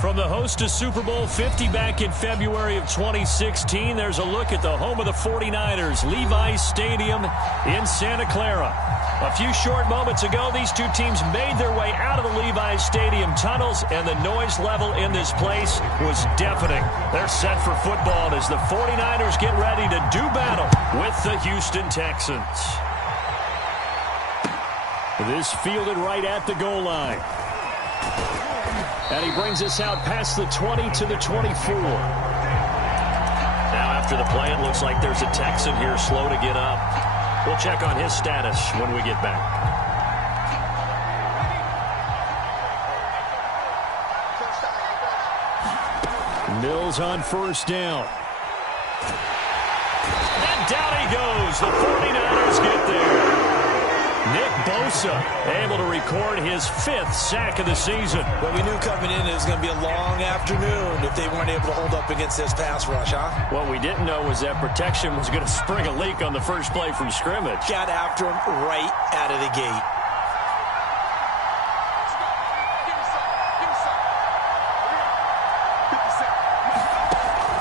From the host to Super Bowl 50 back in February of 2016, there's a look at the home of the 49ers, Levi's Stadium in Santa Clara. A few short moments ago, these two teams made their way out of the Levi's Stadium tunnels, and the noise level in this place was deafening. They're set for football as the 49ers get ready to do battle with the Houston Texans. This fielded right at the goal line. And he brings us out past the 20 to the 24. Now after the play, it looks like there's a Texan here slow to get up. We'll check on his status when we get back. Mills on first down. And down he goes. The 49ers get there. Nick Bosa able to record his 5th sack of the season. Well, we knew coming in it was going to be a long afternoon if they weren't able to hold up against this pass rush, huh? What we didn't know was that protection was going to spring a leak on the first play from scrimmage. Got after him right out of the gate.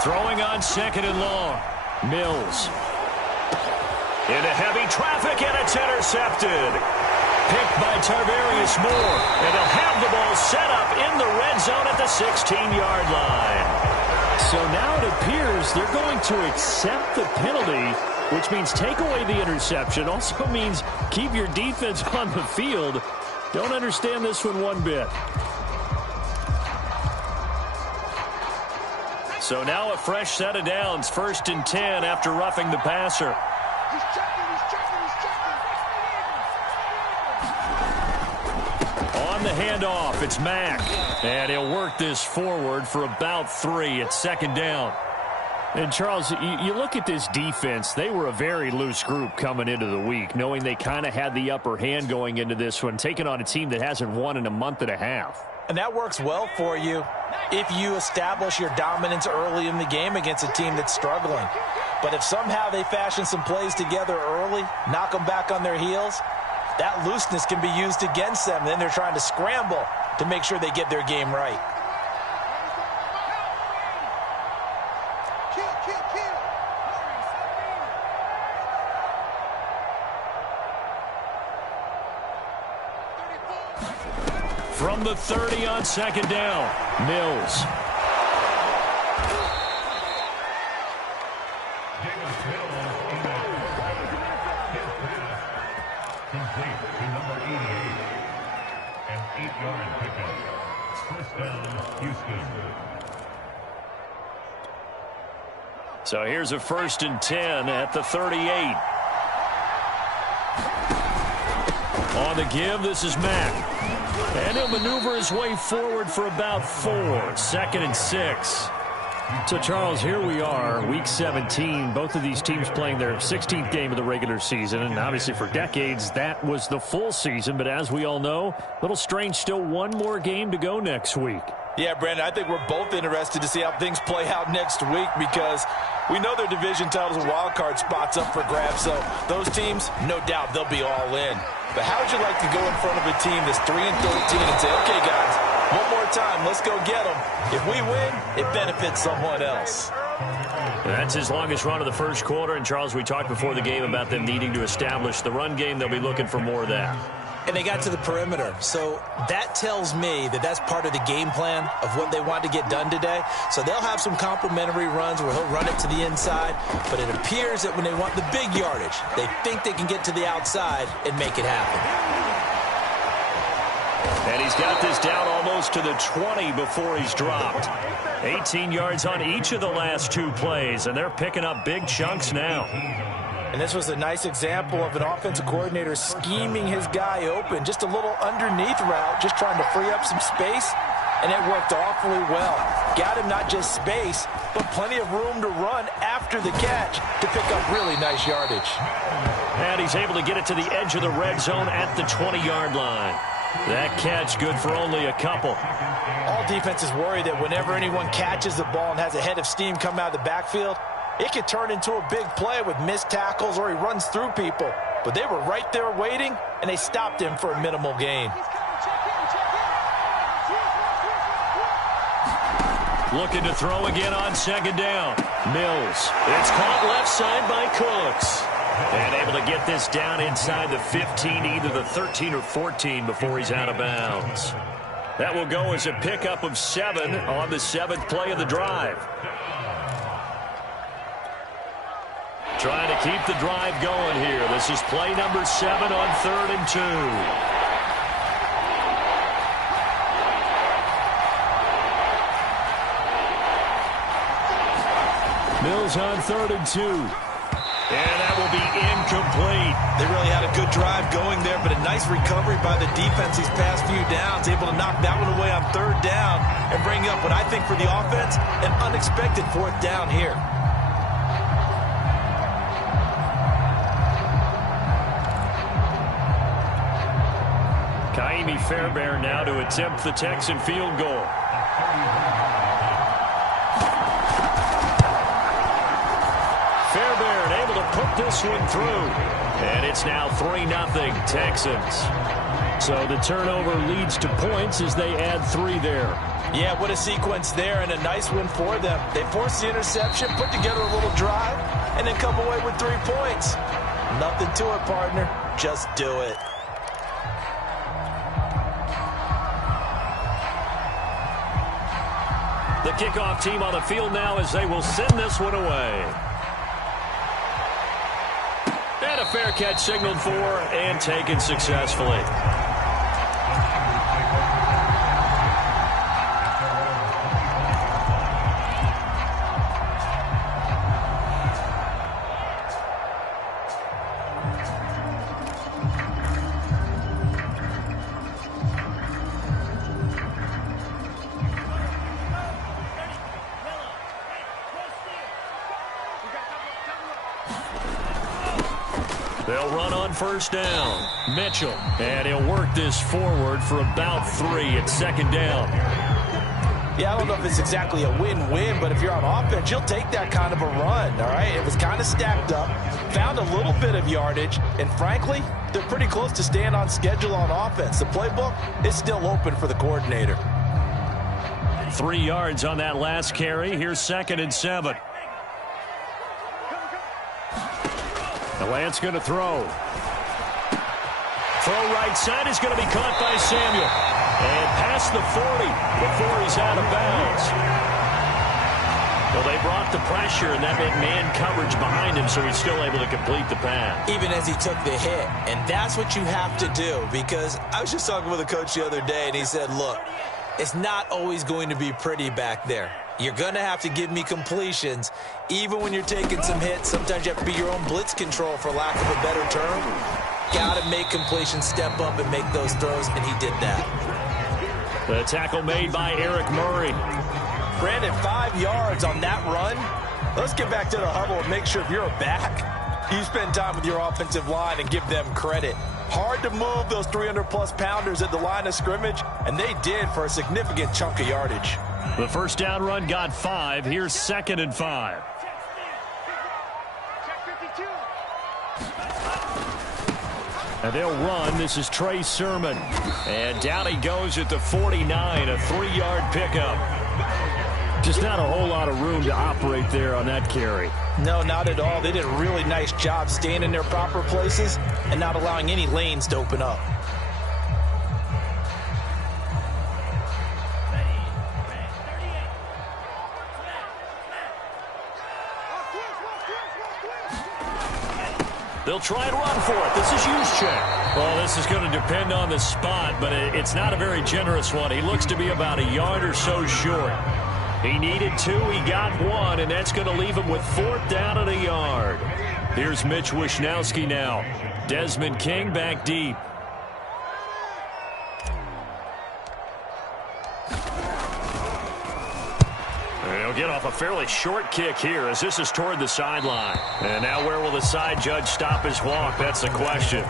Throwing on 2nd and long. Mills. Into heavy traffic, and it's intercepted. Picked by Tarvarius Moore. And they'll have the ball set up in the red zone at the 16-yard line. So now it appears they're going to accept the penalty, which means take away the interception. Also means keep your defense on the field. Don't understand this one bit. So now a fresh set of downs. 1st and 10 after roughing the passer. On the handoff, it's Mack. And he'll work this forward for about 3 at 2nd down. And, Charles, you look at this defense, they were a very loose group coming into the week, knowing they kind of had the upper hand going into this one, taking on a team that hasn't won in a month and a half. And that works well for you if you establish your dominance early in the game against a team that's struggling. But if somehow they fashion some plays together early, knock them back on their heels, that looseness can be used against them. Then they're trying to scramble to make sure they get their game right. From the 30 on 2nd down, Mills. So here's a 1st and 10 at the 38. On the give, this is Mack. And he'll maneuver his way forward for about 4. 2nd and 6. So, Charles, here we are, Week 17. Both of these teams playing their 16th game of the regular season. And obviously for decades, that was the full season. But as we all know, a little strange, still one more game to go next week. Yeah, Brandon, I think we're both interested to see how things play out next week because we know their division titles and wild card spots up for grabs. So those teams, no doubt, they'll be all in. But how would you like to go in front of a team that's 3-13 and say, okay, guys, one more time, let's go get them. If we win, it benefits someone else. That's his longest run of the first quarter. And, Charles, we talked before the game about them needing to establish the run game. They'll be looking for more of that. And they got to the perimeter. So that tells me that that's part of the game plan of what they want to get done today. So they'll have some complementary runs where he'll run it to the inside. But it appears that when they want the big yardage, they think they can get to the outside and make it happen. And he's got this down almost to the 20 before he's dropped. 18 yards on each of the last 2 plays, and they're picking up big chunks now. And this was a nice example of an offensive coordinator scheming his guy open. Just a little underneath route, just trying to free up some space, and it worked awfully well. Got him not just space, but plenty of room to run after the catch to pick up really nice yardage. And he's able to get it to the edge of the red zone at the 20-yard line. That catch good for only a couple. All defenses worry that whenever anyone catches the ball and has a head of steam come out of the backfield, it could turn into a big play with missed tackles or he runs through people. But they were right there waiting, and they stopped him for a minimal gain. Looking to throw again on second down. Mills. It's caught left side by Cooks. And able to get this down inside the 15, either the 13 or 14 before he's out of bounds. That will go as a pickup of 7 on the 7th play of the drive. Trying to keep the drive going here. This is play number 7 on 3rd and 2. Mills on 3rd and 2. And that will be incomplete. They really had a good drive going there, but a nice recovery by the defense these past few downs. Able to knock that one away on 3rd down and bring up what I think for the offense, an unexpected 4th down here. Kaimi Fairbairn now to attempt the Texan field goal. Fairbairn able to put this one through. And it's now 3-0 Texans. So the turnover leads to points as they add 3 there. Yeah, what a sequence there, and a nice win for them. They forced the interception, put together a little drive, and then come away with 3 points. Nothing to it, partner. Just do it. The kickoff team on the field now as they will send this one away. And a fair catch signaled for and taken successfully. They'll run on 1st down. Mitchell. And he'll work this forward for about 3 at 2nd down. Yeah, I don't know if it's exactly a win-win, but if you're on offense, you'll take that kind of a run, all right? It was kind of stacked up, found a little bit of yardage, and frankly, they're pretty close to staying on schedule on offense. The playbook is still open for the coordinator. 3 yards on that last carry. Here's 2nd and 7. Lance going to throw. Throw right side is going to be caught by Samuel. And past the 40 before he's out of bounds. Well, they brought the pressure, and that meant man coverage behind him, so he's still able to complete the pass. Even as he took the hit. And that's what you have to do, because I was just talking with a coach the other day, and he said, look, it's not always going to be pretty back there. You're going to have to give me completions. Even when you're taking some hits, sometimes you have to be your own blitz control, for lack of a better term. Got to make completions, step up and make those throws, and he did that. The tackle made by Eric Murray. Brandon, 5 yards on that run. Let's get back to the huddle and make sure if you're a back, you spend time with your offensive line and give them credit. Hard to move those 300-plus pounders at the line of scrimmage, and they did for a significant chunk of yardage. The 1st down run got 5. Here's 2nd and 5. And they'll run. This is Trey Sermon. And down he goes at the 49, a 3-yard pickup. Just not a whole lot of room to operate there on that carry. No, not at all. They did a really nice job staying in their proper places and not allowing any lanes to open up. They'll try and run for it. This is Juszczyk. Well, this is going to depend on the spot, but it's not a very generous one. He looks to be about a yard or so short. He needed 2. He got 1, and that's going to leave him with 4th down and a yard. Here's Mitch Wishnowsky now. Desmond King back deep. He'll get off a fairly short kick here as this is toward the sideline. And now where will the side judge stop his walk? That's the question.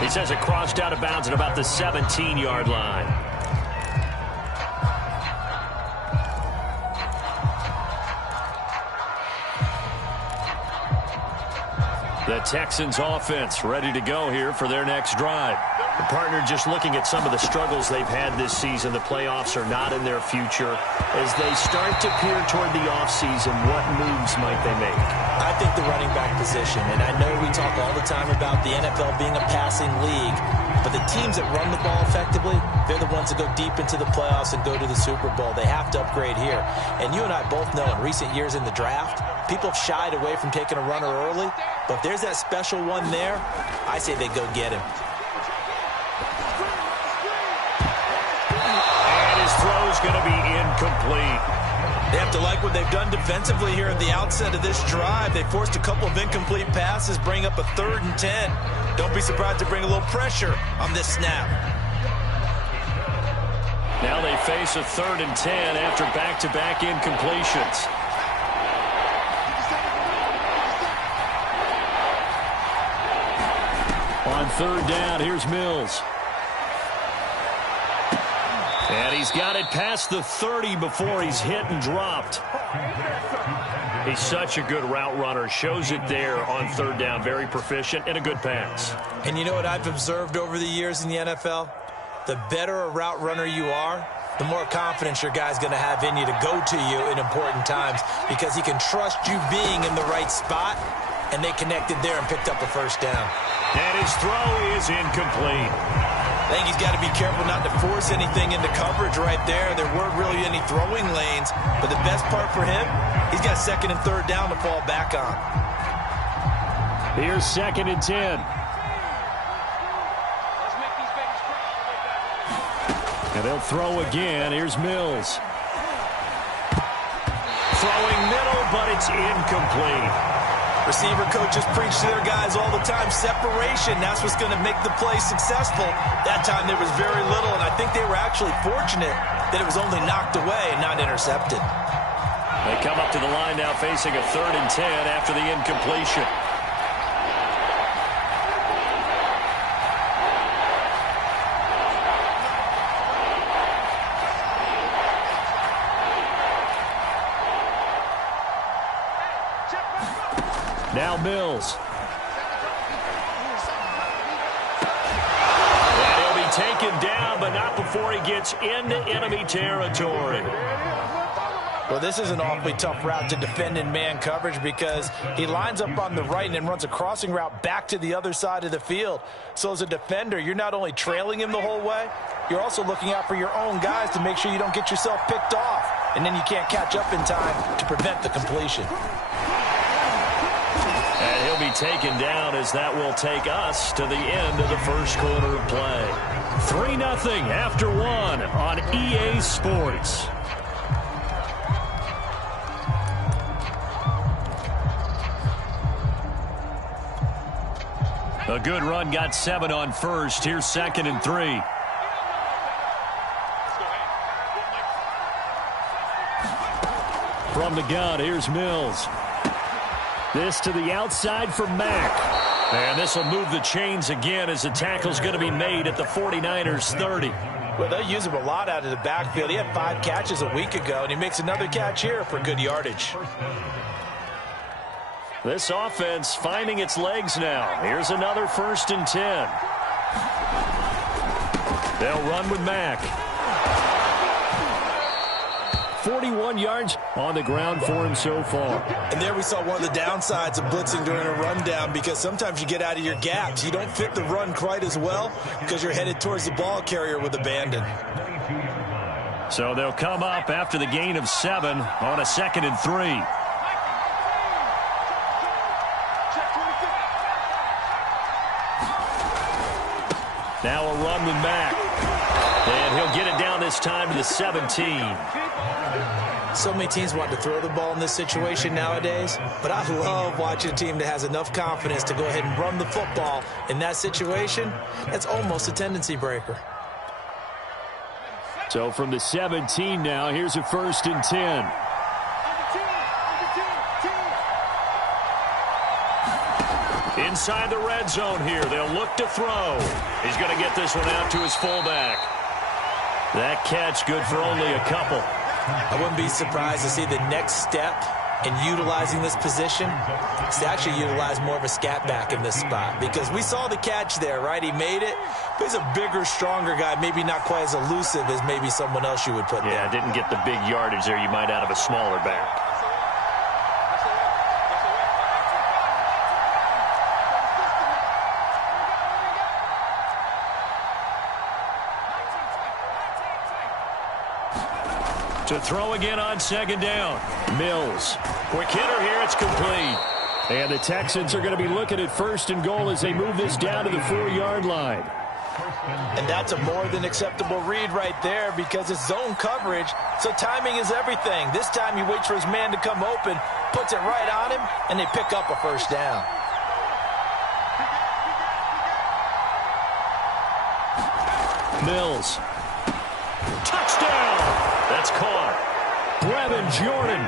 He says it crossed out of bounds at about the 17-yard line. The Texans offense ready to go here for their next drive. The partner just looking at some of the struggles they've had this season. The playoffs are not in their future. As they start to peer toward the offseason, what moves might they make? I think the running back position, and I know we talk all the time about the NFL being a passing league, but the teams that run the ball effectively, they're the ones that go deep into the playoffs and go to the Super Bowl. They have to upgrade here. And you and I both know in recent years in the draft, people have shied away from taking a runner early, but if there's that special one there, I say they go get him. Throw's going to be incomplete. They have to like what they've done defensively here at the outset of this drive. They forced a couple of incomplete passes, bring up a 3rd and 10. Don't be surprised to bring a little pressure on this snap. Now they face a 3rd and 10 after back-to-back incompletions. On 3rd down, here's Mills. And he's got it past the 30 before he's hit and dropped. He's such a good route runner. Shows it there on 3rd down. Very proficient and a good pass. And you know what I've observed over the years in the NFL? The better a route runner you are, the more confidence your guy's going to have in you to go to you in important times because he can trust you being in the right spot, and they connected there and picked up a 1st down. And his throw is incomplete. I think he's got to be careful not to force anything into coverage right there. There weren't really any throwing lanes, but the best part for him, he's got 2nd and 3rd down to fall back on. Here's 2nd and 10. And they'll throw again. Here's Mills. Throwing middle, but it's incomplete. Receiver coaches preach to their guys all the time, separation, that's what's going to make the play successful. That time there was very little, and I think they were actually fortunate that it was only knocked away and not intercepted. They come up to the line now facing a 3rd and 10 after the incompletion. Now Mills. And he'll be taken down, but not before he gets into enemy territory. Well, this is an awfully tough route to defend in man coverage because he lines up on the right and then runs a crossing route back to the other side of the field. So as a defender, you're not only trailing him the whole way, you're also looking out for your own guys to make sure you don't get yourself picked off. And then you can't catch up in time to prevent the completion. And he'll be taken down as that will take us to the end of the 1st quarter of play. 3-0 after 1 on EA Sports. A good run got 7 on 1st. Here's 2nd and 3. From the gun, here's Mills. This to the outside for Mack. And this will move the chains again as the tackle's going to be made at the 49ers 30. Well, they'll use him a lot out of the backfield. He had 5 catches a week ago, and he makes another catch here for good yardage. This offense finding its legs now. Here's another 1st and 10. They'll run with Mack. 41 yards on the ground for him so far. And there we saw one of the downsides of blitzing during a rundown because sometimes you get out of your gaps. You don't fit the run quite as well because you're headed towards the ball carrier with abandon. So they'll come up after the gain of 7 on a 2nd and 3. Now a run with Mack. And he'll get it down this time to the 17. So many teams want to throw the ball in this situation nowadays, but I love watching a team that has enough confidence to go ahead and run the football. In that situation, that's almost a tendency breaker. So from the 17 now, here's a 1st and 10. Inside the red zone here, they'll look to throw. He's going to get this one out to his fullback. That catch good for only a couple. I wouldn't be surprised to see the next step in utilizing this position is to actually utilize more of a scat back in this spot, because we saw the catch there, right? He made it, but he's a bigger, stronger guy, maybe not quite as elusive as maybe someone else you would put there. Yeah, didn't get the big yardage there you might out of a smaller back. To throw again on second down. Mills. Quick hitter here. It's complete. And the Texans are going to be looking at first and goal as they move this down to the 4-yard line. And that's a more than acceptable read right there, because it's zone coverage, so timing is everything. This time he waits for his man to come open, puts it right on him, and they pick up a first down. Mills. Touchdown! That's caught. Brevin Jordan,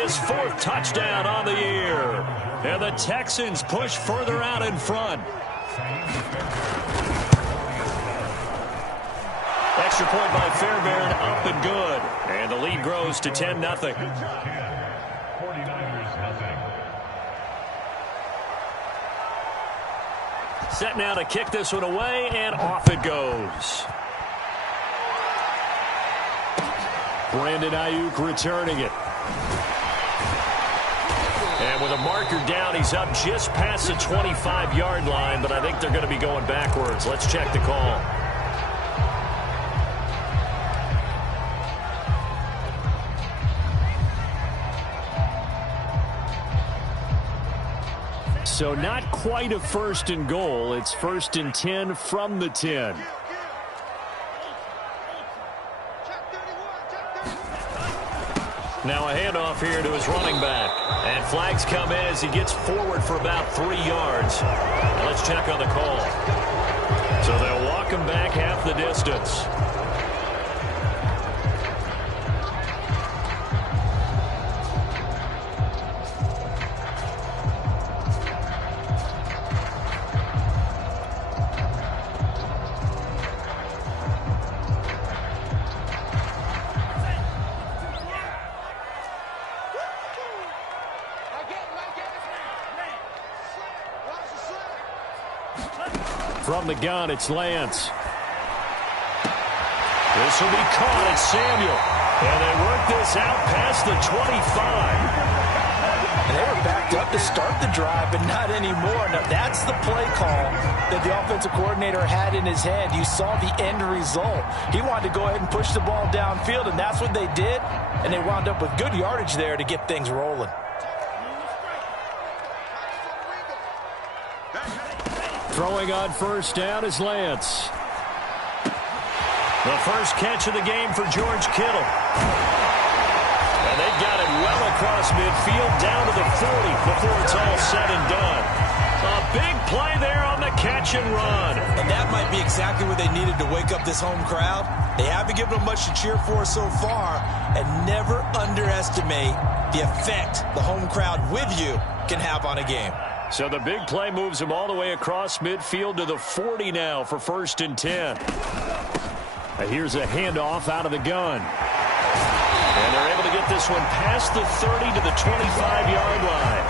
his 4th touchdown on the year. And the Texans push further out in front. Extra point by Fairbairn, up and good. And the lead grows to 10-0. Set now to kick this one away, and off it goes. Brandon Ayuk returning it. And with a marker down, he's up just past the 25-yard line, but I think they're going to be going backwards. Let's check the call. So not quite a first and goal. It's 1st and 10 from the 10. Now a handoff here to his running back. And flags come in as he gets forward for about 3 yards. Now let's check on the call. So they'll walk him back half the distance. From the gun, it's Lance. This will be caught. It's Samuel. And they work this out past the 25. And they were backed up to start the drive, but not anymore. Now, that's the play call that the offensive coordinator had in his head. You saw the end result. He wanted to go ahead and push the ball downfield, and that's what they did. And they wound up with good yardage there to get things rolling. Throwing on first down is Lance. The first catch of the game for George Kittle. And they've got it well across midfield down to the 40 before it's all said and done. A big play there on the catch and run. And that might be exactly what they needed to wake up this home crowd. They haven't given them much to cheer for so far. And never underestimate the effect the home crowd with you can have on a game. So the big play moves him all the way across midfield to the 40 now for 1st and 10. Here's a handoff out of the gun. And they're able to get this one past the 30 to the 25-yard line.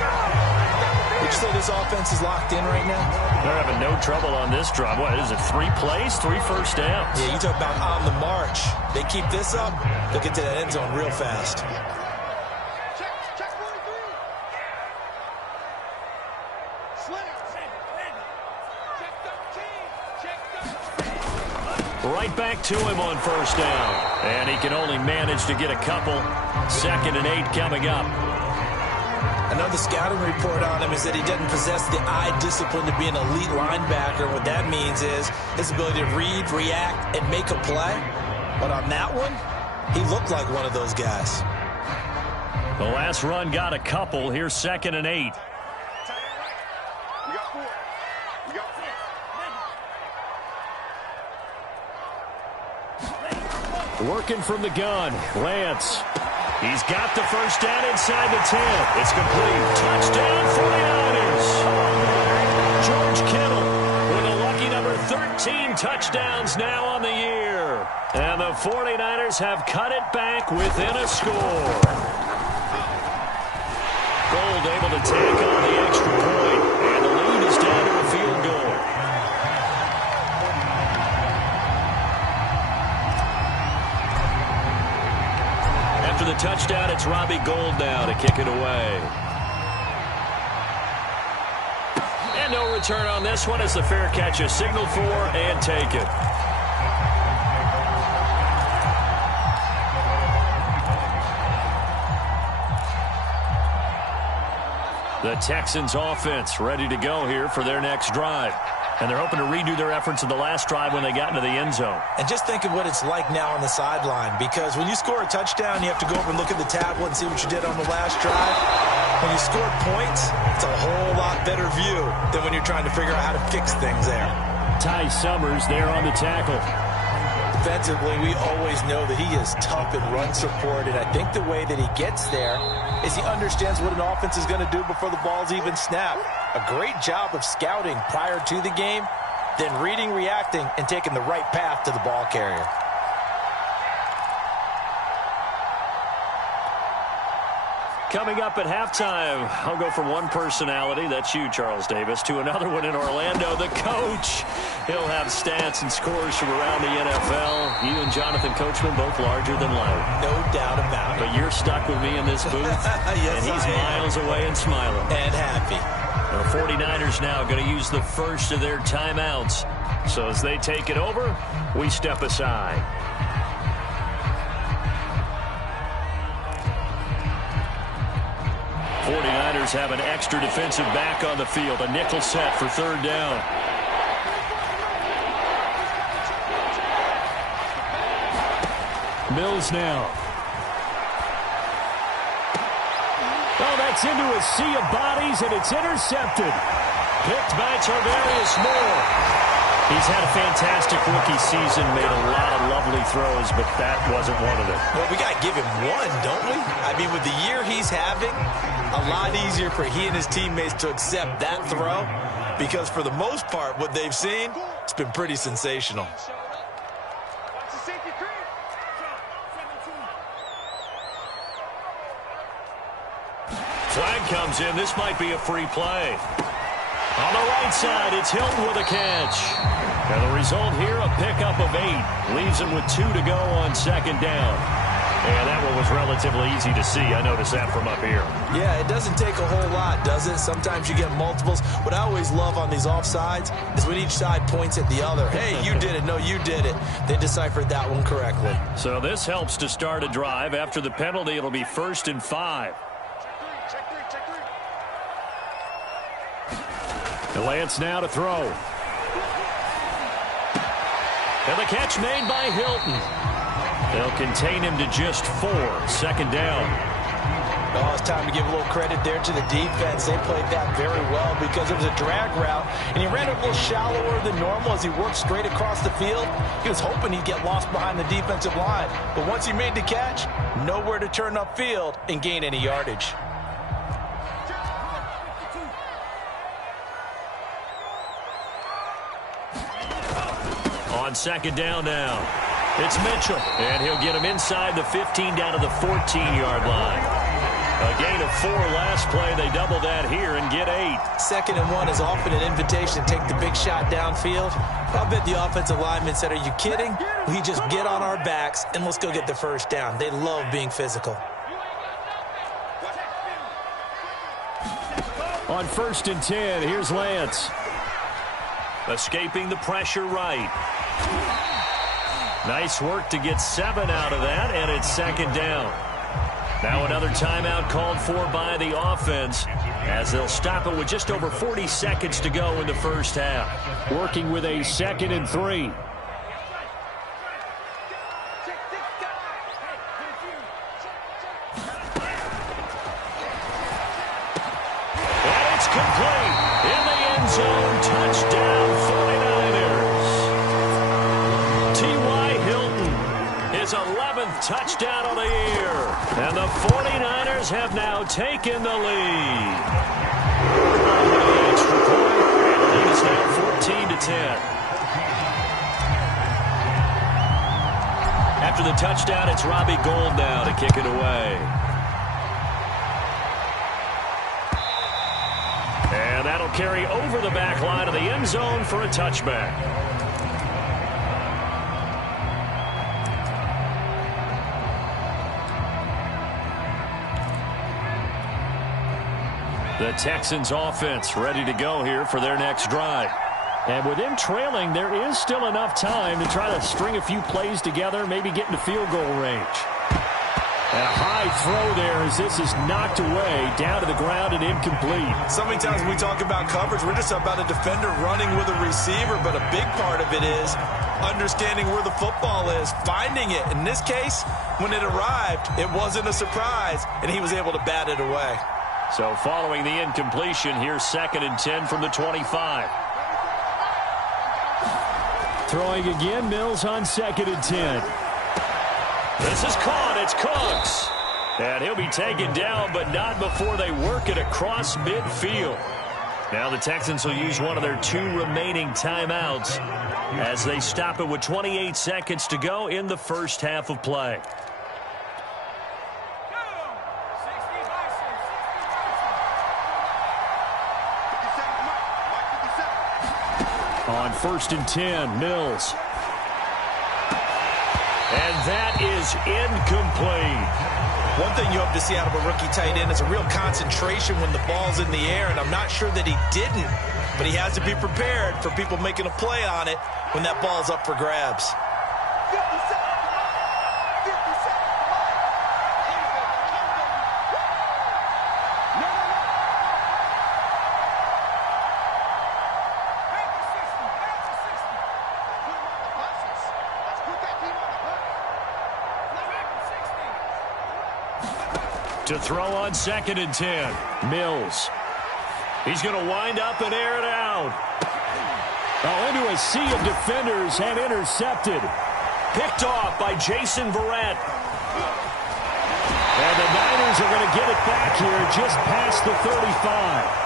Would you say this offense is locked in right now? They're having no trouble on this drive. What is it, 3 plays, 3 first downs? Yeah, you talk about on the march. They keep this up, they'll get to that end zone real fast. Right back to him on first down. And he can only manage to get a couple. 2nd and 8 coming up. Another scouting report on him is that he doesn't possess the eye discipline to be an elite linebacker. What that means is his ability to read, react, and make a play. But on that one, he looked like one of those guys. The last run got a couple. Here's 2nd and 8. Working from the gun, Lance. He's got the first down inside the 10. It's complete. Touchdown, 49ers. George Kittle with a lucky number 13 touchdowns now on the year. And the 49ers have cut it back within a score. Gold able to tack on the extra point, and the lead is down to a field goal. After the touchdown, it's Robbie Gould now to kick it away. And no return on this one as the fair catch is signaled for and taken. The Texans offense ready to go here for their next drive. And they're hoping to redo their efforts in the last drive when they got into the end zone. And just think of what it's like now on the sideline, because when you score a touchdown, you have to go over and look at the tablet and see what you did on the last drive. When you score points, it's a whole lot better view than when you're trying to figure out how to fix things there. Ty Summers there on the tackle. Defensively, we always know that he is tough in run support, and I think the way that he gets there is he understands what an offense is going to do before the ball's even snapped. A great job of scouting prior to the game, then reading, reacting, and taking the right path to the ball carrier. Coming up at halftime, I'll go from one personality, that's you, Charles Davis, to another one in Orlando, the coach. He'll have stats and scores from around the NFL. You and Jonathan Coachman both larger than life. No doubt about it. But you're stuck with me in this booth, yes, and he's miles away and smiling. And happy. The 49ers now going to use the first of their timeouts. So as they take it over, we step aside. '49ers have an extra defensive back on the field. A nickel set for third down. Mills now. Oh, that's into a sea of bodies, and it's intercepted. Picked by Tarvarius Moore. He's had a fantastic rookie season, made a lot of lovely throws, but that wasn't one of them. Well, we got to give him one, don't we? I mean, with the year he's having, a lot easier for he and his teammates to accept that throw, because for the most part, what they've seen, it's been pretty sensational. Flag comes in. This might be a free play. On the right side, it's Hilton with a catch. And the result here, a pickup of 8. Leaves him with 2 to go on second down. And that one was relatively easy to see. I noticed that from up here. Yeah, it doesn't take a whole lot, does it? Sometimes you get multiples. What I always love on these offsides is when each side points at the other. Hey, you did it. No, you did it. They deciphered that one correctly. So this helps to start a drive. After the penalty, it'll be 1st and 5. And Lance now to throw. And the catch made by Hilton. They'll contain him to just 4. Second down. Oh, it's time to give a little credit there to the defense. They played that very well because it was a drag route, and he ran it a little shallower than normal as he worked straight across the field. He was hoping he'd get lost behind the defensive line, but once he made the catch, nowhere to turn upfield and gain any yardage. On second down now, it's Mitchell, and he'll get him inside the 15 down to the 14-yard line. A gain of 4 last play. They double that here and get 8. 2nd and 1 is often an invitation to take the big shot downfield. I'll bet the offensive lineman said, "Are you kidding? We just get on our backs and let's go get the first down." They love being physical. On 1st and 10, here's Lance. Escaping the pressure right. Nice work to get 7 out of that, and it's second down. Now another timeout called for by the offense as they'll stop it with just over 40 seconds to go in the first half. Working with a 2nd and 3. And it's complete. In the end zone, touchdown 49ers. T.Y. Hilton, his 11th touchdown of the year. And the 49ers have now taken the lead. Extra point, and the lead is now 14-10. After the touchdown, it's Robbie Gould now to kick it away. carry over the back line of the end zone for a touchback. The Texans offense ready to go here for their next drive. And with them trailing, there is still enough time to try to string a few plays together, maybe get into field goal range. And a high throw there as this is knocked away, down to the ground and incomplete. So many times when we talk about coverage, we're just about a defender running with a receiver, but a big part of it is understanding where the football is, finding it. In this case, when it arrived, it wasn't a surprise, and he was able to bat it away. So following the incompletion, here's 2nd and 10 from the 25. Throwing again, Mills on 2nd and 10. This is caught. It's Cooks. And he'll be taken down, but not before they work it across midfield. Now the Texans will use one of their 2 remaining timeouts as they stop it with 28 seconds to go in the first half of play. On 1st and 10, Mills. And that is incomplete. One thing you hope to see out of a rookie tight end is a real concentration when the ball's in the air, and I'm not sure that he didn't, but he has to be prepared for people making a play on it when that ball's up for grabs. To throw on 2nd and 10. Mills. He's going to wind up and air it out. Oh, into a sea of defenders and intercepted. Picked off by Jason Verrett. And the Niners are going to get it back here just past the 35.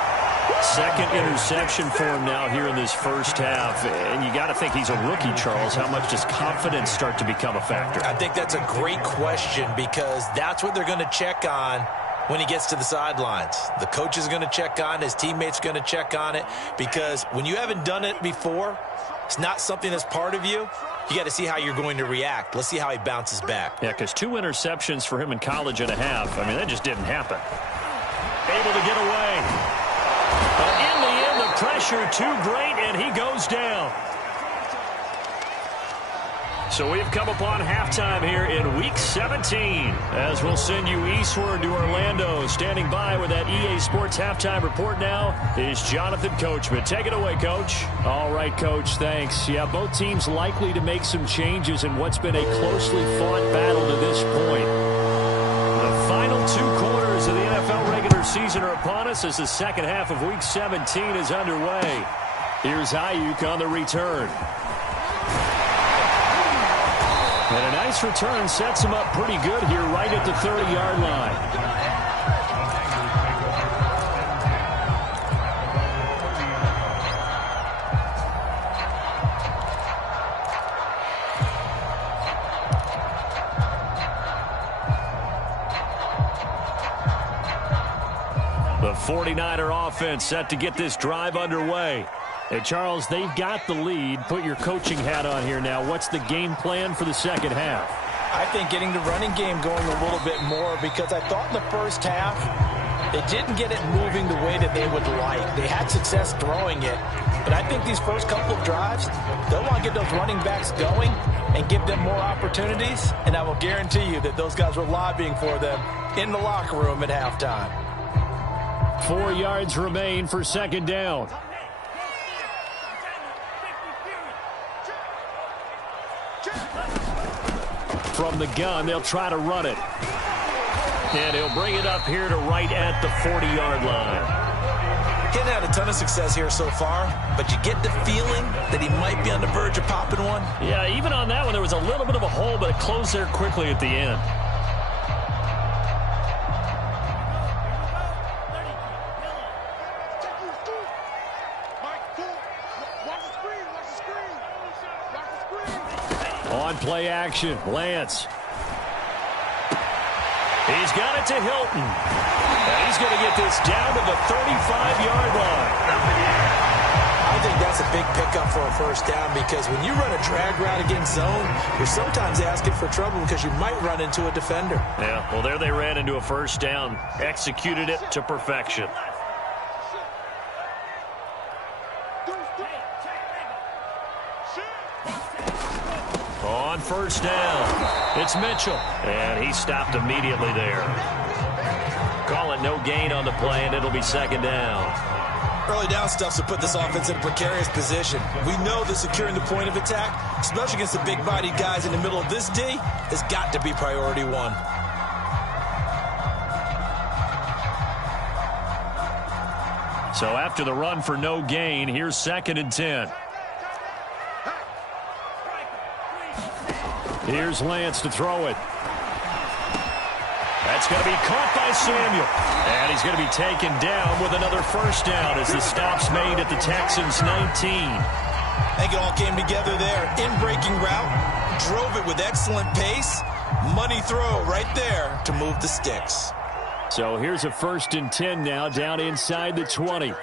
2nd interception for him now here in this first half. And you got to think he's a rookie, Charles. How much does confidence start to become a factor? I think that's a great question because that's what they're going to check on when he gets to the sidelines. The coach is going to check on it. His teammates are going to check on it because when you haven't done it before, it's not something that's part of you. You got to see how you're going to react. Let's see how he bounces back. Yeah, because 2 interceptions for him in college and a half. I mean, that just didn't happen. Able to get away. But in the end, the pressure too great, and he goes down. So we've come upon halftime here in Week 17. As we'll send you eastward to Orlando. Standing by with that EA Sports halftime report now is Jonathan Coachman. Take it away, Coach. All right, Coach, thanks. Yeah, both teams likely to make some changes in what's been a closely fought battle to this point. The final 2 quarters of the NFL regular season are upon us as the second half of Week 17 is underway. Here's Ayuk on the return. And a nice return sets him up pretty good here right at the 30-yard line. The 49er offense set to get this drive underway. Hey, Charles, they've got the lead. Put your coaching hat on here now. What's the game plan for the second half? I think getting the running game going a little bit more because I thought in the first half they didn't get it moving the way that they would like. They had success throwing it, but I think these first couple of drives, they'll want to get those running backs going and give them more opportunities, and I will guarantee you that those guys were lobbying for them in the locker room at halftime. 4 yards remain for 2nd down. From the gun, they'll try to run it. And he'll bring it up here to right at the 40-yard line. He hasn't had a ton of success here so far, but you get the feeling that he might be on the verge of popping one. Yeah, even on that one, there was a little bit of a hole, but it closed there quickly at the end. On play action, Lance. He's got it to Hilton. And he's going to get this down to the 35-yard line. I think that's a big pickup for a first down because when you run a drag route against zone, you're sometimes asking for trouble because you might run into a defender. Yeah, well, there they ran into a first down. Executed it to perfection. On first down, it's Mitchell. And he stopped immediately there. Call it no gain on the play, and it'll be second down. Early down stuff's to put this offense in a precarious position. We know that securing the point of attack, especially against the big-bodied guys in the middle of this D, has got to be priority one. So after the run for no gain, here's 2nd and 10. Here's Lance to throw it. That's going to be caught by Samuel. And he's going to be taken down with another first down as the stop's made at the Texans' 19. I think it all came together there. In-breaking route, drove it with excellent pace. Money throw right there to move the sticks. So here's a 1st and 10 now down inside the 20.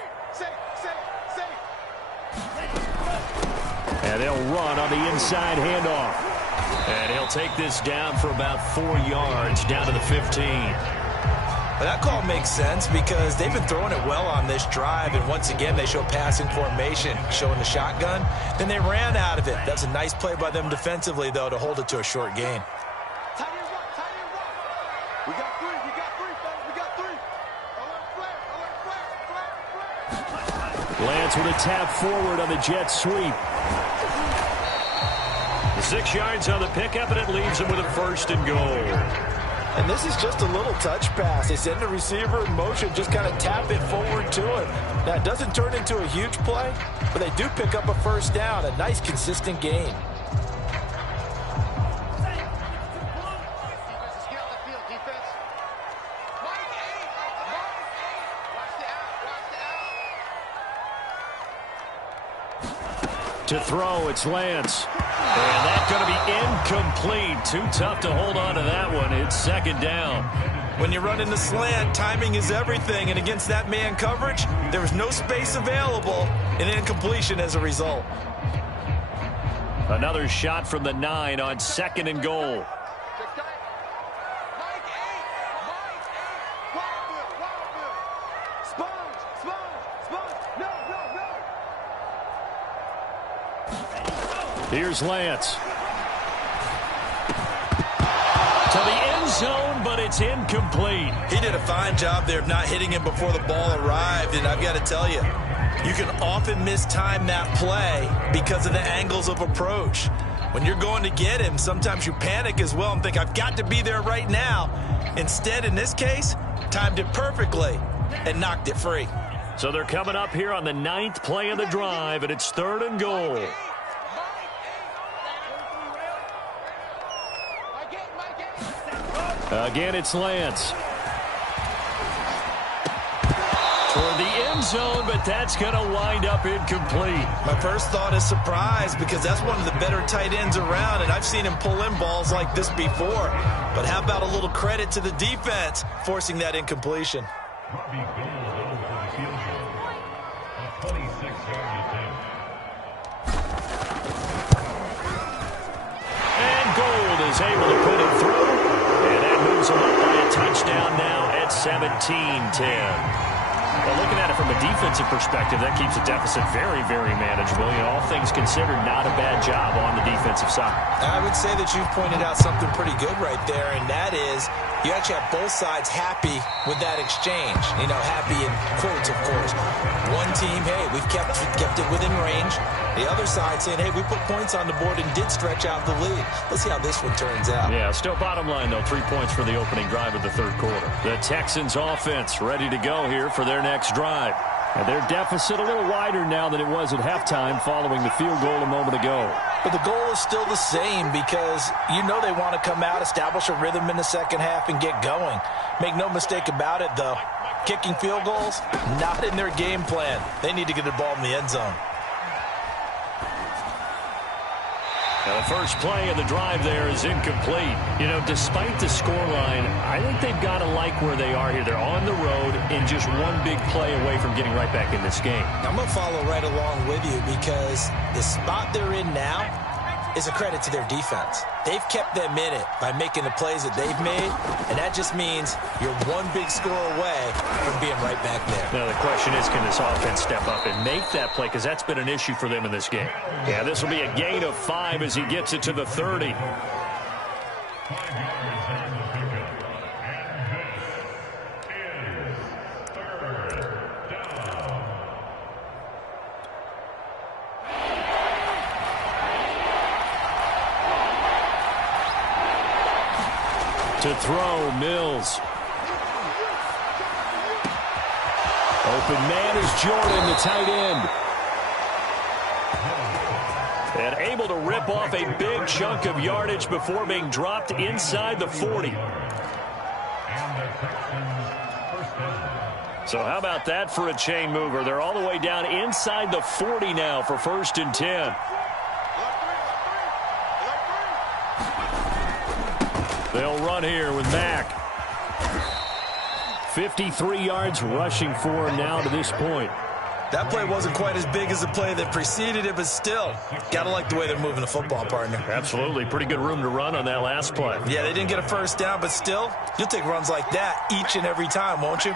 And they'll run on the inside handoff. And he'll take this down for about 4 yards down to the 15. Well, that call makes sense because they've been throwing it well on this drive. And once again, they show passing formation, showing the shotgun. Then they ran out of it. That's a nice play by them defensively, though, to hold it to a short gain. We got three, fellas. We got three. Flare. Lance with a tap forward on the jet sweep. 6 yards on the pickup, and it leaves him with a 1st and goal. And this is just a little touch pass. They send the receiver in motion, just kind of tap it forward to him. Now, it doesn't turn into a huge play, but they do pick up a first down, a nice, consistent gain. To throw, it's Lance. And that's going to be incomplete. Too tough to hold on to that one. It's 2nd down. When you run in the slant, timing is everything. And against that man coverage, there was no space available, and incompletion as a result. Another shot from the 9 on 2nd and goal. Here's Lance. To the end zone, but it's incomplete. He did a fine job there of not hitting him before the ball arrived, and I've got to tell you, you can often mistime that play because of the angles of approach. When you're going to get him, sometimes you panic as well and think, I've got to be there right now. Instead, in this case, timed it perfectly and knocked it free. So they're coming up here on the 9th play of the drive, and it's 3rd and goal. Again, it's Lance. Toward the end zone, but that's going to wind up incomplete. My first thought is surprise because that's one of the better tight ends around, and I've seen him pull in balls like this before. But how about a little credit to the defense forcing that incompletion? And Gold is able to put it through. And that moves him up by a touchdown now at 17-10. Well, looking at it from a defensive perspective, that keeps the deficit very, very manageable. You know, all things considered, not a bad job on the defensive side. I would say that you've pointed out something pretty good right there, and that is you actually have both sides happy with that exchange. You know, happy in quotes, of course. One team, hey, we've kept it within range. The other side saying, hey, we put points on the board and did stretch out the lead. Let's see how this one turns out. Yeah, still bottom line, though, 3 points for the opening drive of the 3rd quarter. The Texans offense ready to go here for their next drive. And their deficit a little wider now than it was at halftime following the field goal a moment ago. But the goal is still the same because you know they want to come out, establish a rhythm in the second half, and get going. Make no mistake about it, though. Kicking field goals, not in their game plan. They need to get the ball in the end zone. Now the first play of the drive there is incomplete. You know, despite the scoreline, I think they've got to like where they are here. They're on the road and just one big play away from getting right back in this game. I'm going to follow right along with you because the spot they're in now is a credit to their defense. They've kept them in it by making the plays that they've made, and that just means you're one big score away from being right back there. Now the question is, can this offense step up and make that play, because that's been an issue for them in this game. Yeah, this will be a gain of 5 as he gets it to the 30. To throw, Mills. Open man is Jordan, the tight end. And able to rip off a big chunk of yardage before being dropped inside the 40. So how about that for a chain mover? They're all the way down inside the 40 now for 1st and 10. They'll run here with Mack. 53 yards rushing for him now to this point. That play wasn't quite as big as the play that preceded it, but still, got to like the way they're moving the football, partner. Absolutely. Pretty good room to run on that last play. Yeah, they didn't get a first down, but still, you'll take runs like that each and every time, won't you?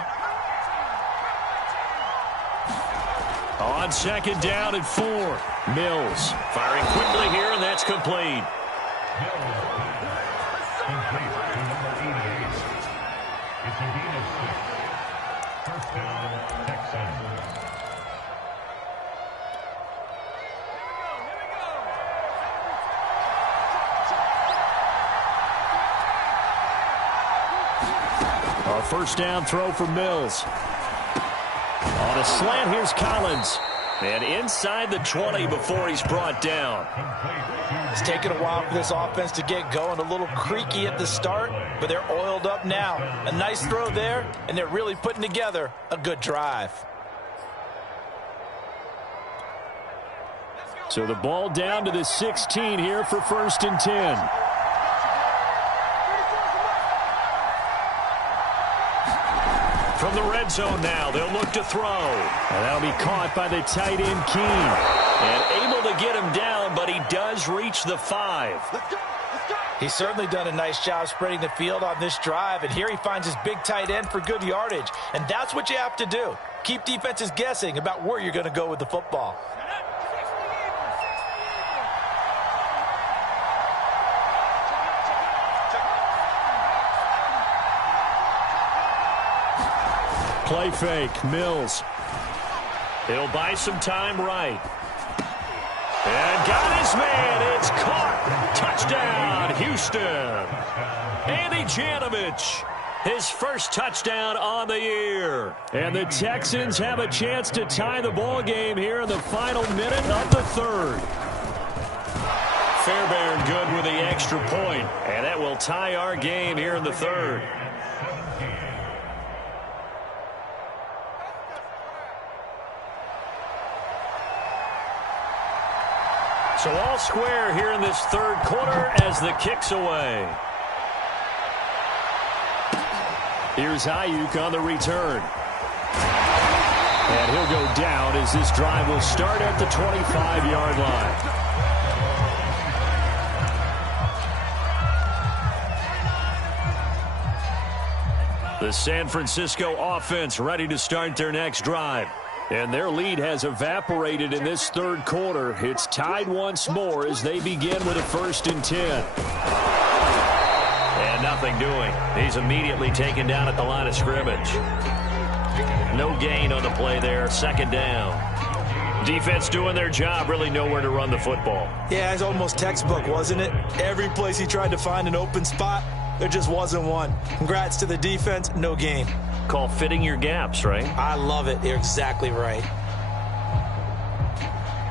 On 2nd down and 4. Mills firing quickly here, and that's complete. A 1st down throw for Mills. On a slant, here's Collins. And inside the 20 before he's brought down. It's taken a while for this offense to get going. A little creaky at the start, but they're oiled up now. A nice throw there, and they're really putting together a good drive. So the ball down to the 16 here for 1st and 10. From the red zone now, they'll look to throw. And that'll be caught by the tight end, Keene. And able to get him down, but he does reach the 5. He's certainly done a nice job spreading the field on this drive, and here he finds his big tight end for good yardage. And that's what you have to do. Keep defenses guessing about where you're going to go with the football. Play fake, Mills. He'll buy some time right. And got his man. It's caught. Touchdown, Houston. Andy Janovich, his first touchdown on the year. And the Texans have a chance to tie the ball game here in the final minute of the 3rd. Fairbairn good with the extra point. And that will tie our game here in the 3rd. So all square here in this 3rd quarter as the kick's away. Here's HOU on the return. And he'll go down as this drive will start at the 25-yard line. The San Francisco offense ready to start their next drive. And their lead has evaporated in this 3rd quarter. It's tied once more as they begin with a 1st and 10. And nothing doing. He's immediately taken down at the line of scrimmage. No gain on the play there. 2nd down. Defense doing their job. Really nowhere to run the football. Yeah, it's almost textbook, wasn't it? Every place he tried to find an open spot, there just wasn't one. Congrats to the defense. No gain. Call fitting your gaps, right? I love it. You're exactly right.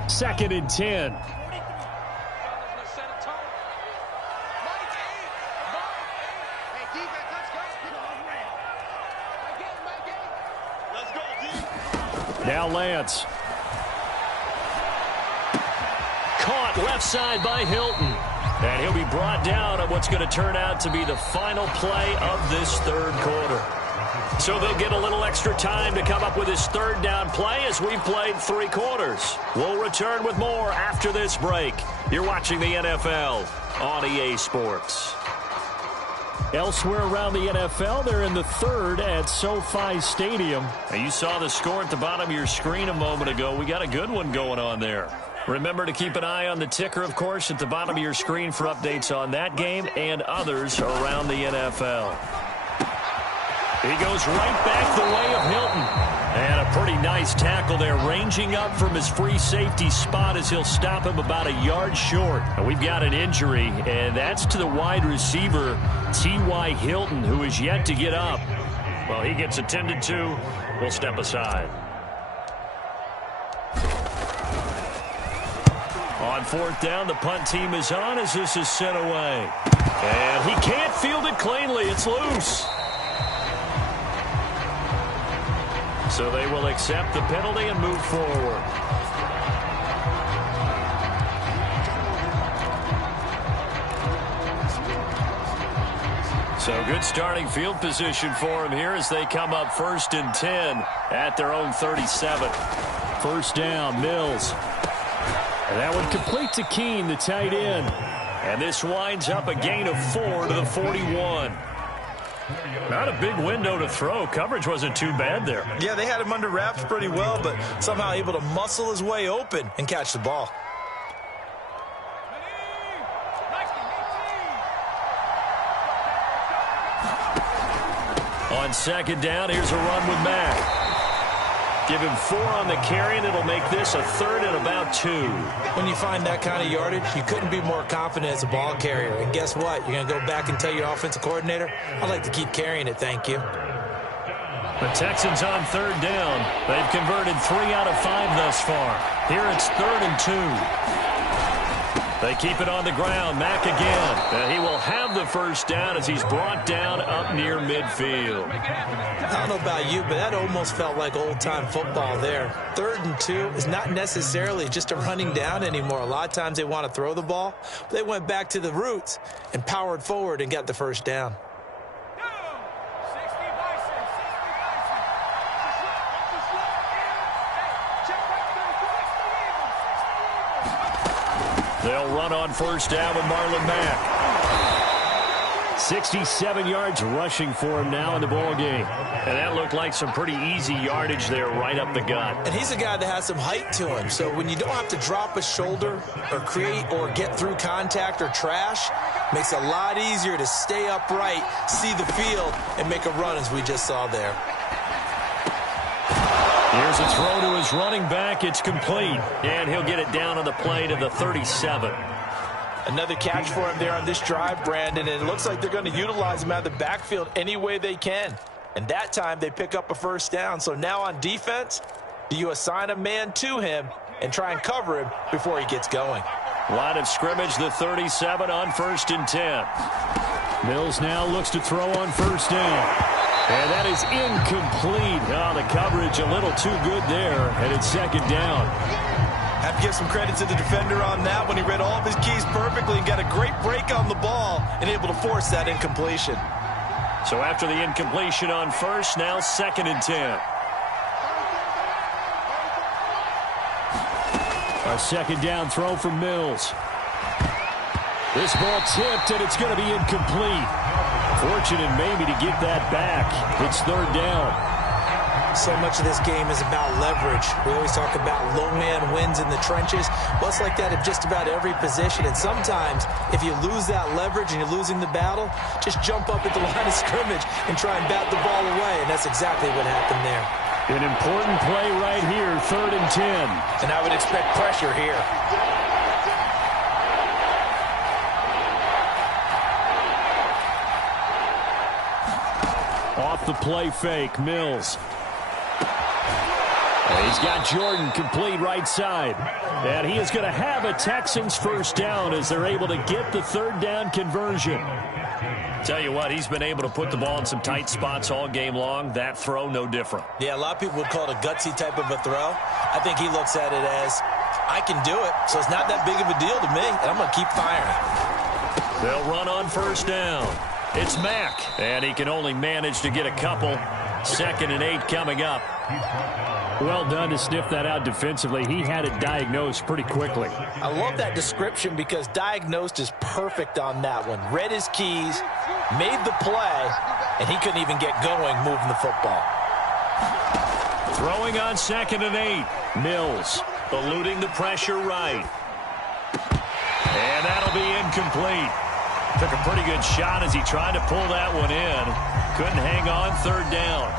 2nd and 10. Now Lance. caught left side by Hilton. And he'll be brought down on what's going to turn out to be the final play of this third quarter. So they'll get a little extra time to come up with his third down play as we've played 3 quarters. We'll return with more after this break. You're watching the NFL on EA Sports. Elsewhere around the NFL, they're in the third at SoFi Stadium. And you saw the score at the bottom of your screen a moment ago. We got a good one going on there. Remember to keep an eye on the ticker, of course, at the bottom of your screen for updates on that game and others around the NFL. He goes right back the way of Hilton. And a pretty nice tackle there, ranging up from his free safety spot as he'll stop him about a yard short. And we've got an injury, and that's to the wide receiver, T.Y. Hilton, who is yet to get up. Well, he gets attended to. We'll step aside. On 4th down, the punt team is on as this is sent away. And he can't field it cleanly. It's loose. So they will accept the penalty and move forward. So good starting field position for him here as they come up 1st and 10 at their own 37. 1st down, Mills. And that one complete to Keene, the tight end. And this winds up a gain of 4 to the 41. Not a big window to throw. Coverage wasn't too bad there. Yeah, they had him under wraps pretty well, but somehow able to muscle his way open and catch the ball. On 2nd down, here's a run with Mack. Give him 4 on the carry, and it'll make this a 3rd and about 2. When you find that kind of yardage, you couldn't be more confident as a ball carrier. And guess what? You're going to go back and tell your offensive coordinator, I'd like to keep carrying it, thank you. The Texans on 3rd down. They've converted 3 out of 5 thus far. Here it's 3rd and 2. They keep it on the ground. Mack again. And he will have the 1st down as he's brought down up near midfield. I don't know about you, but that almost felt like old-time football there. 3rd and 2 is not necessarily just a running down anymore. A lot of times they want to throw the ball. But they went back to the roots and powered forward and got the 1st down. They'll run on 1st down with Marlon Mack. 67 yards rushing for him now in the ball game. And that looked like some pretty easy yardage there right up the gut. And he's a guy that has some height to him. So when you don't have to drop a shoulder or create or get through contact or trash, makes it a lot easier to stay upright, see the field, and make a run as we just saw there. Here's a throw to his running back. It's complete. And he'll get it down on the play to the 37. Another catch for him there on this drive, Brandon, and it looks like they're going to utilize him out of the backfield any way they can. And that time they pick up a 1st down. So now on defense, do you assign a man to him and try and cover him before he gets going? Line of scrimmage, the 37 on 1st and 10. Mills now looks to throw on 1st down. And that is incomplete. Oh, the coverage a little too good there, and it's 2nd down. Have to give some credit to the defender on that when he read all of his keys perfectly and got a great break on the ball and able to force that incompletion. So after the incompletion on 1st, now 2nd and 10. A 2nd down throw from Mills. This ball tipped, and it's going to be incomplete. Fortunate maybe to get that back. It's 3rd down. So much of this game is about leverage. We always talk about low man wins in the trenches. Well, it's like that in just about every position. And sometimes, if you lose that leverage and you're losing the battle, just jump up at the line of scrimmage and try and bat the ball away. And that's exactly what happened there. An important play right here, 3rd and 10. And I would expect pressure here. Off the play fake, Mills. And he's got Jordan complete right side. And he is going to have a Texans 1st down as they're able to get the 3rd down conversion. Tell you what, he's been able to put the ball in some tight spots all game long. That throw, no different. Yeah, a lot of people would call it a gutsy type of a throw. I think he looks at it as I can do it, so it's not that big of a deal to me, and I'm going to keep firing. They'll run on first down. It's Mack, and he can only manage to get a couple. 2nd and 8 coming up. Well done to sniff that out defensively. He had it diagnosed pretty quickly. I love that description because diagnosed is perfect on that one. Read his keys, made the play, and he couldn't even get going moving the football. Throwing on 2nd and 8. Mills eluding the pressure right. And that'll be incomplete. Took a pretty good shot as he tried to pull that one in. Couldn't hang on 3rd down.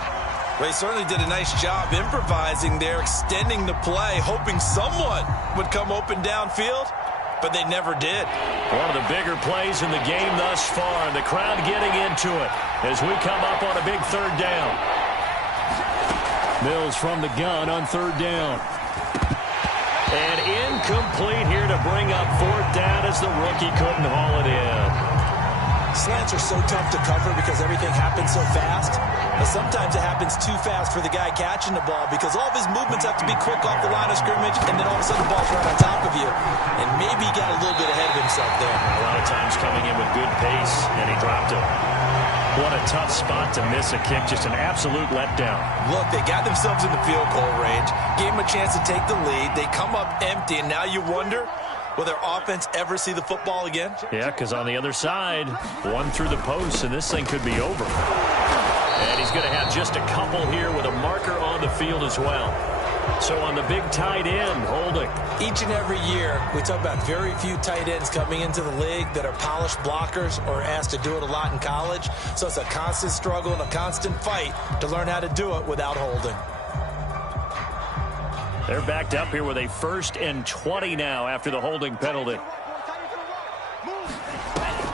Well, he certainly did a nice job improvising there, extending the play, hoping someone would come open downfield, but they never did. One of the bigger plays in the game thus far, and the crowd getting into it as we come up on a big 3rd down. Mills from the gun on 3rd down. And incomplete here to bring up 4th down as the rookie couldn't haul it in. Slants are so tough to cover because everything happens so fast. But sometimes it happens too fast for the guy catching the ball because all of his movements have to be quick off the line of scrimmage, and then all of a sudden the ball's right on top of you. And maybe he got a little bit ahead of himself there. A lot of times coming in with good pace, and he dropped it. What a tough spot to miss a kick. Just an absolute letdown. Look, they got themselves in the field goal range, gave them a chance to take the lead. They come up empty, and now you wonder, will their offense ever see the football again? Yeah, because on the other side, one through the post, and this thing could be over. And he's going to have just a couple here with a marker on the field as well. So on the big tight end, holding. Each and every year, we talk about very few tight ends coming into the league that are polished blockers or asked to do it a lot in college. So it's a constant struggle and a constant fight to learn how to do it without holding. They're backed up here with a 1st and 20 now after the holding penalty.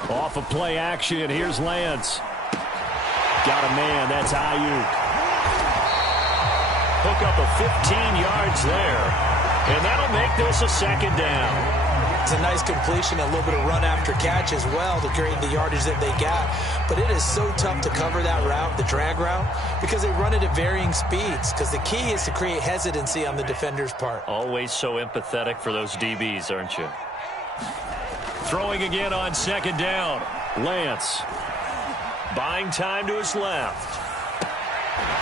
Off of play action, here's Lance. Got a man, that's Ayuk. Hook up of 15 yards there. And that'll make this a 2nd down. It's a nice completion, a little bit of run after catch as well to create the yardage that they got. But it is so tough to cover that route, the drag route, because they run it at varying speeds. Because the key is to create hesitancy on the defender's part. Always so empathetic for those DBs, aren't you? Throwing again on 2nd down. Lance. Buying time to his left.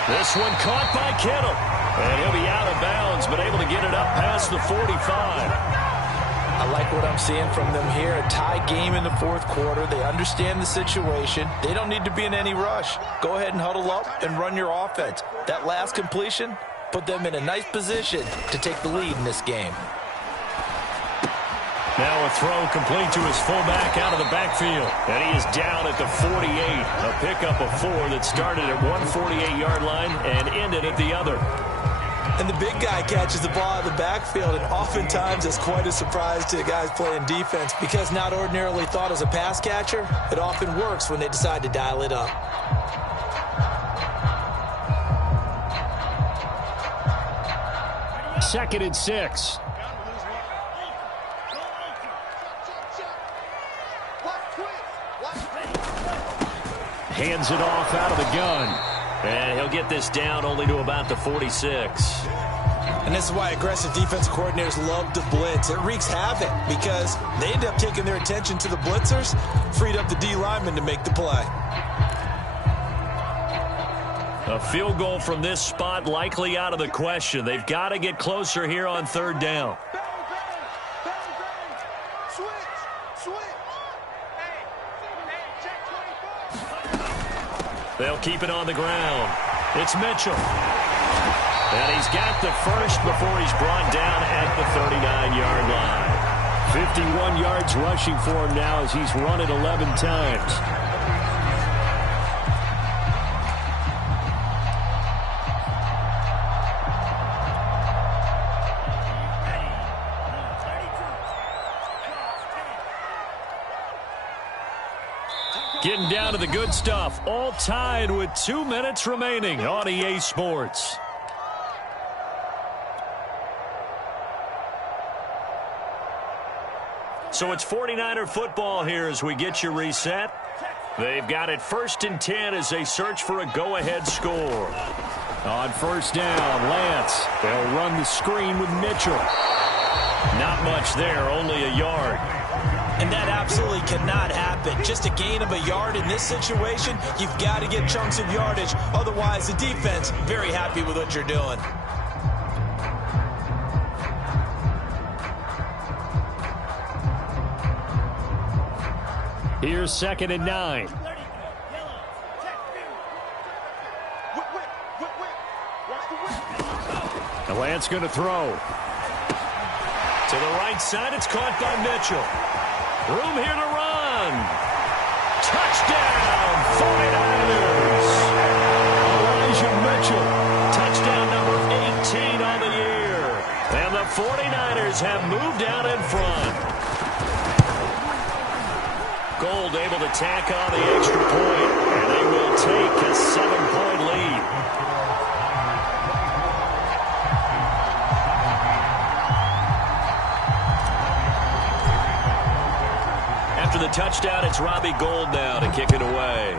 This one caught by Kittle. And he'll be out of bounds, but able to get it up past the 45. I like what I'm seeing from them here. A tie game in the 4th quarter. They understand the situation. They don't need to be in any rush. Go ahead and huddle up and run your offense. That last completion put them in a nice position to take the lead in this game. Now a throw complete to his fullback out of the backfield. And he is down at the 48. A pickup of 4 that started at one 48-yard line and ended at the other. And the big guy catches the ball out of the backfield, and oftentimes it's quite a surprise to the guys playing defense because not ordinarily thought as a pass catcher, it often works when they decide to dial it up. Second and 6. Hands it off out of the gun. And he'll get this down only to about the 46. And this is why aggressive defensive coordinators love to blitz. It wreaks havoc because they end up taking their attention to the blitzers, freed up the D lineman to make the play. A field goal from this spot likely out of the question. They've got to get closer here on 3rd down. They'll keep it on the ground. It's Mitchell. And he's got the first before he's brought down at the 39-yard line. 51 yards rushing for him now as he's run it 11 times. Getting down to the good stuff. All tied with 2 minutes remaining on EA Sports. So it's 49er football here as we get you reset. They've got it 1st and 10 as they search for a go-ahead score. On 1st down, Lance. They'll run the screen with Mitchell. Not much there, only a yard. And that absolutely cannot happen. Just a gain of a yard in this situation, you've got to get chunks of yardage. Otherwise, the defense, very happy with what you're doing. Here's 2nd and 9. The Lance going to throw. To the right side, it's caught by Mitchell. Room here to run. Touchdown, 49ers. Elijah Mitchell, touchdown number 18 on the year. And the 49ers have moved out in front. Gold able to tack on the extra point, and they will take a 7-point lead. After the touchdown, it's Robbie Gould now to kick it away.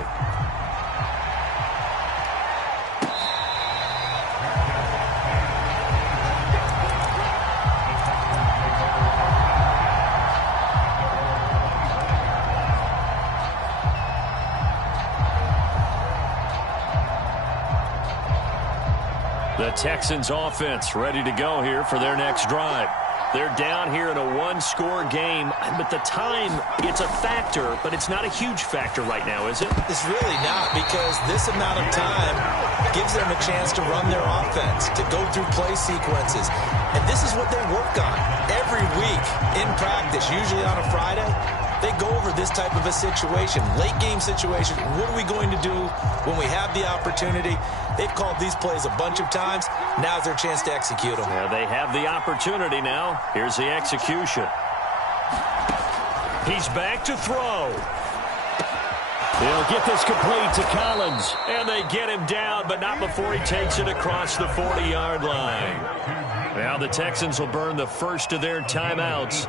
The Texans offense ready to go here for their next drive. They're down here in a one-score game, but the time, it's a factor, but it's not a huge factor right now, is it? It's really not, because this amount of time gives them a chance to run their offense, to go through play sequences. And this is what they work on every week in practice, usually on a Friday. They go over this type of a situation, late-game situation. What are we going to do when we have the opportunity? They've called these plays a bunch of times. Now's their chance to execute them. Yeah, they have the opportunity now. Here's the execution. He's back to throw. They'll get this complete to Collins. And they get him down, but not before he takes it across the 40-yard line. Now the Texans will burn the first of their timeouts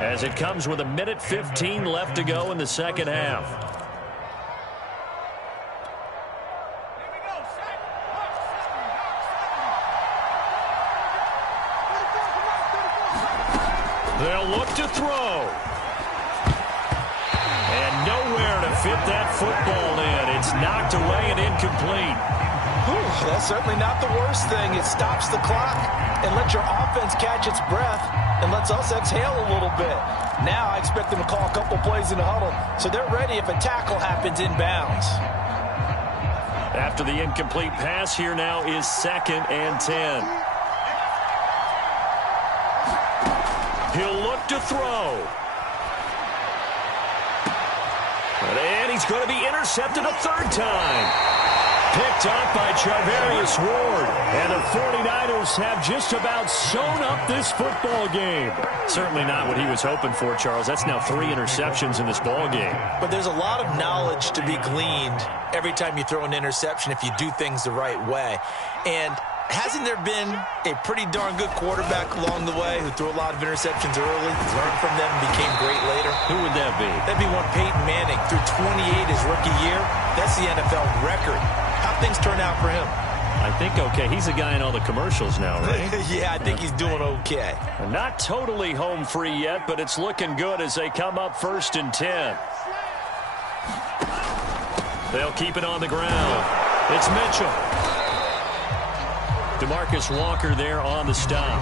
as it comes with 1:15 left to go in the second half. They'll look to throw. And nowhere to fit that football in. It's knocked away and incomplete. Whew, that's certainly not the worst thing. It stops the clock and lets your offense catch its breath and lets us exhale a little bit. Now I expect them to call a couple plays in the huddle, so they're ready if a tackle happens inbounds. After the incomplete pass, here now is 2nd and 10. He'll look to throw. And he's going to be intercepted a third time. Picked up by Charvarius Ward. And the 49ers have just about sewn up this football game. Certainly not what he was hoping for, Charles. That's now 3 interceptions in this ball game. But there's a lot of knowledge to be gleaned every time you throw an interception if you do things the right way. And hasn't there been a pretty darn good quarterback along the way who threw a lot of interceptions early, learned from them, and became great later? Who would that be? That'd be one Peyton Manning. Threw 28 his rookie year. That's the NFL record. How things turn out for him? I think okay. He's a guy in all the commercials now, right? Yeah, I think he's doing okay. Not totally home free yet, but it's looking good as they come up 1st and 10. They'll keep it on the ground. It's Mitchell. DeMarcus Walker there on the stop.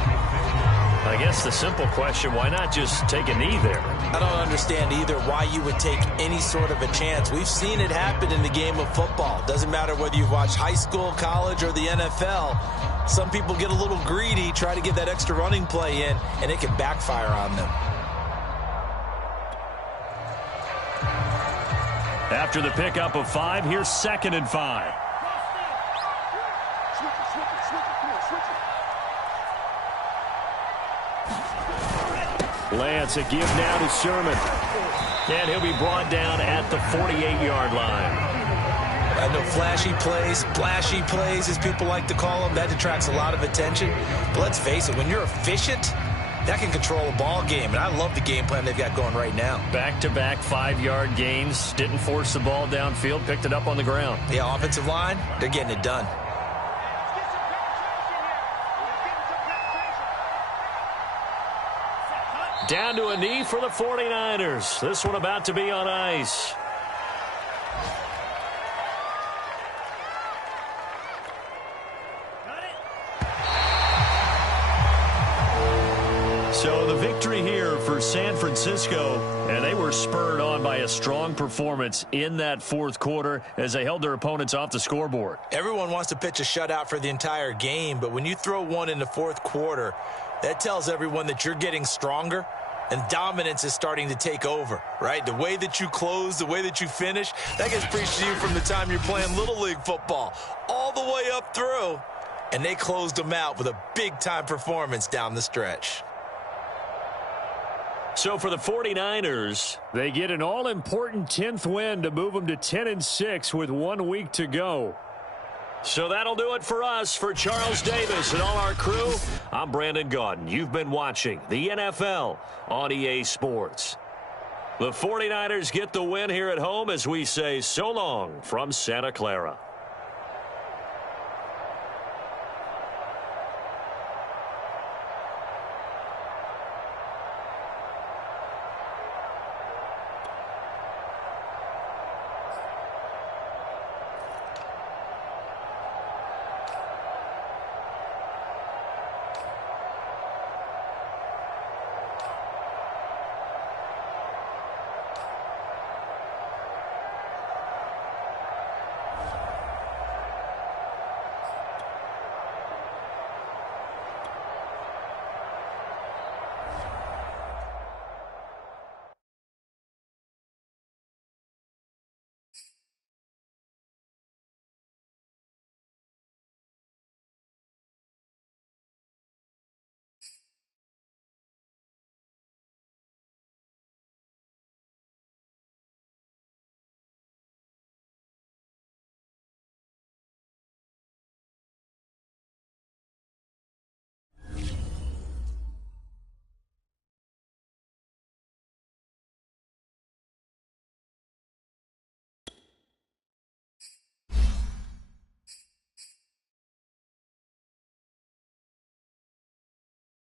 I guess the simple question, why not just take a knee there? I don't understand either why you would take any sort of a chance. We've seen it happen in the game of football. Doesn't matter whether you've watched high school, college, or the NFL. Some people get a little greedy, try to get that extra running play in, and it can backfire on them. After the pickup of 5, here's 2nd and 5. Lance, a give now to Sherman. And he'll be brought down at the 48-yard line. I know flashy plays, splashy plays, as people like to call them, that detracts a lot of attention. But let's face it, when you're efficient, that can control a ball game. And I love the game plan they've got going right now. Back-to-back 5-yard gains. Didn't force the ball downfield. Picked it up on the ground. Yeah, offensive line, they're getting it done. Down to a knee for the 49ers. This one about to be on ice. So the victory here for San Francisco, and they were spurred on by a strong performance in that fourth quarter as they held their opponents off the scoreboard. Everyone wants to pitch a shutout for the entire game, but when you throw one in the fourth quarter, that tells everyone that you're getting stronger and dominance is starting to take over, right? The way that you close, the way that you finish, that gets preached to you from the time you're playing Little League football all the way up through, and they closed them out with a big-time performance down the stretch. So for the 49ers, they get an all-important 10th win to move them to 10-6 with 1 week to go. So that'll do it for us. For Charles Davis and all our crew, I'm Brandon Gaudin. You've been watching the NFL on EA Sports. The 49ers get the win here at home as we say so long from Santa Clara.